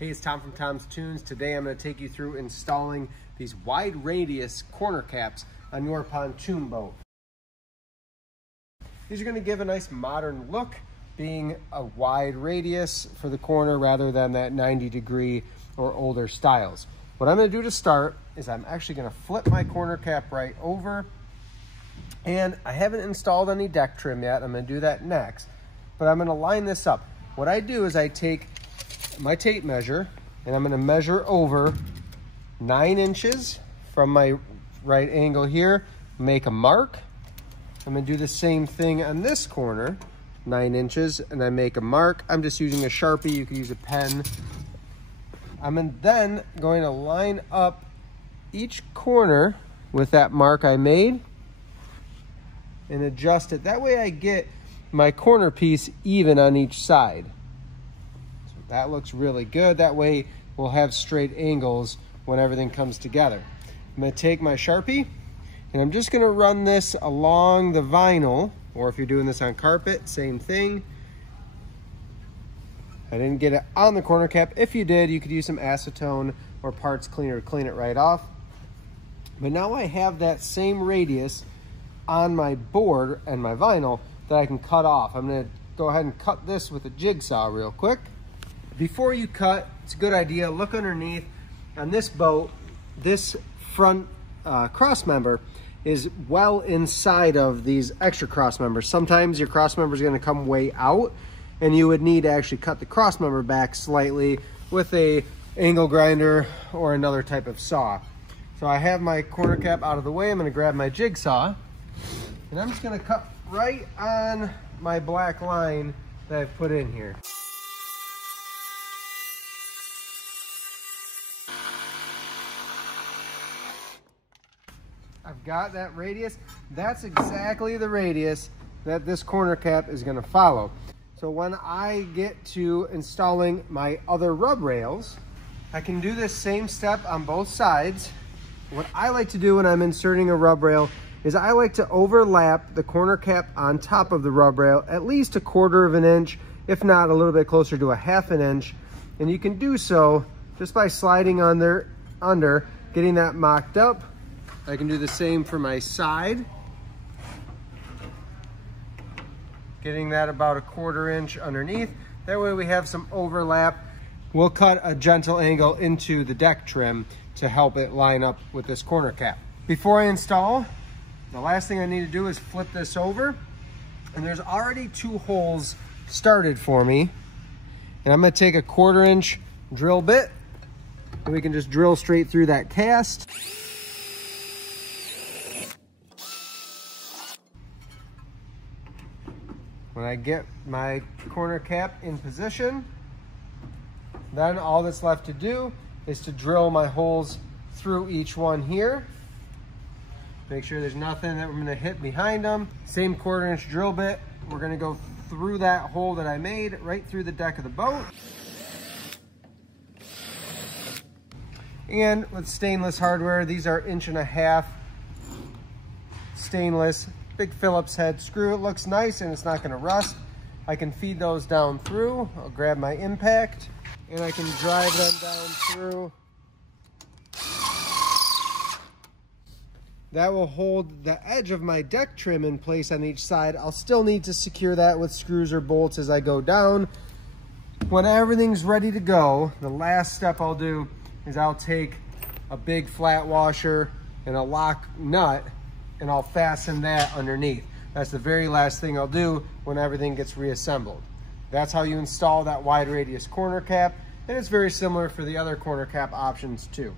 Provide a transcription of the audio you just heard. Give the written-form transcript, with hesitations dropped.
Hey, it's Tom from Tom's Toons. Today I'm going to take you through installing these wide radius corner caps on your pontoon boat. These are going to give a nice modern look, being a wide radius for the corner rather than that 90-degree or older styles. What I'm going to do to start is I'm actually going to flip my corner cap right over, and I haven't installed any deck trim yet. I'm going to do that next, but I'm going to line this up. What I do is I take my tape measure and I'm going to measure over 9 inches from my right angle here, make a mark. I'm going to do the same thing on this corner, 9 inches, and I make a mark. I'm just using a Sharpie. You could use a pen. I'm then going to line up each corner with that mark I made and adjust it. That way I get my corner piece even on each side. So that looks really good. That way we'll have straight angles when everything comes together. I'm going to take my Sharpie and I'm just going to run this along the vinyl, or if you're doing this on carpet, same thing. I didn't get it on the corner cap. If you did, you could use some acetone or parts cleaner to clean it right off. But now I have that same radius on my board and my vinyl that I can cut off. I'm going to go ahead and cut this with a jigsaw real quick. Before you cut, it's a good idea, look underneath. On this boat, this front cross member is well inside of these extra cross members. Sometimes your cross member is going to come way out, and you would need to actually cut the cross member back slightly with a angle grinder or another type of saw. So I have my corner cap out of the way. I'm going to grab my jigsaw and I'm just going to cut right on my black line that I've put in here. I've got that radius. That's exactly the radius that this corner cap is going to follow. So when I get to installing my other rub rails, I can do this same step on both sides. What I like to do when I'm inserting a rub rail is I like to overlap the corner cap on top of the rub rail at least 1/4 of an inch, if not a little bit closer to 1/2 inch. And you can do so just by sliding under, getting that mocked up. I can do the same for my side, getting that about 1/4 inch underneath. That way we have some overlap. We'll cut a gentle angle into the deck trim to help it line up with this corner cap. Before I install, the last thing I need to do is flip this over. And there's already 2 holes started for me. And I'm gonna take a 1/4 inch drill bit and we can just drill straight through that cast. When I get my corner cap in position, then all that's left to do is to drill my holes through each one here. Make sure there's nothing that I'm gonna hit behind them. Same 1/4 inch drill bit. We're gonna go through that hole that I made right through the deck of the boat. And with stainless hardware, these are 1.5" stainless. Big Phillips head screw. It looks nice and it's not going to rust. I can feed those down through. I'll grab my impact and I can drive them down through. That will hold the edge of my deck trim in place on each side. I'll still need to secure that with screws or bolts as I go down. When everything's ready to go, the last step I'll do is I'll take a big flat washer and a lock nut and I'll fasten that underneath. That's the very last thing I'll do when everything gets reassembled. That's how you install that wide radius corner cap, and it's very similar for the other corner cap options too.